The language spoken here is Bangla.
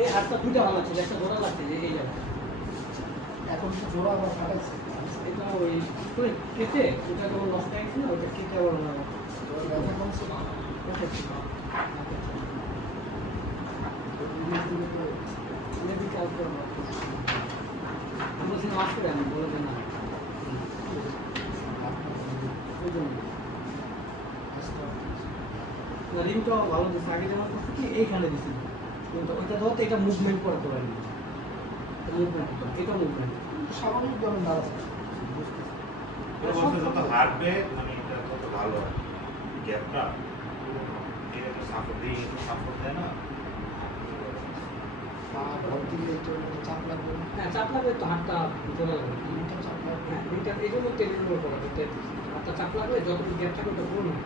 এই হাতটা দুইটা ভালো আছে, একটা জোড়া লাগছে যে এই জায়গায়। এখন তো জোড়া আবার ফাটাইছে। এটা ওই কেটে ওটা যখন নষ্ট হয়ে গেছে না, ওটা কেটে আবার ব্যথা কমছে না? আমরা সিনেমা করে আমি বলে দেন না ওই জন্য রিংটা ভালো দিচ্ছে। আগে যেমন করছে কি এইখানে দিছি, কিন্তু ওইটা ধরতে এটা মুভমেন্ট করতে পারিনি। মুভমেন্ট এটা মুভমেন্ট স্বাভাবিক ভাবে নাড়াচ্ছে। যত হাঁটবে মানে এটা তত ভালো হয়। গ্যাপটা এটা সাপোর্ট দিয়ে সাপোর্ট দেয় না। পা ঘর দিলে একটু চাপ লাগবে। হ্যাঁ, চাপ লাগবে তো হাতটা জোড়া লাগবে। চাপ লাগবে। হ্যাঁ, এটা এই জন্য টেবিলের উপর করা, হাতটা চাপ লাগলে যতটুকু গ্যাপ থাকে ওটা পূরণ হয়।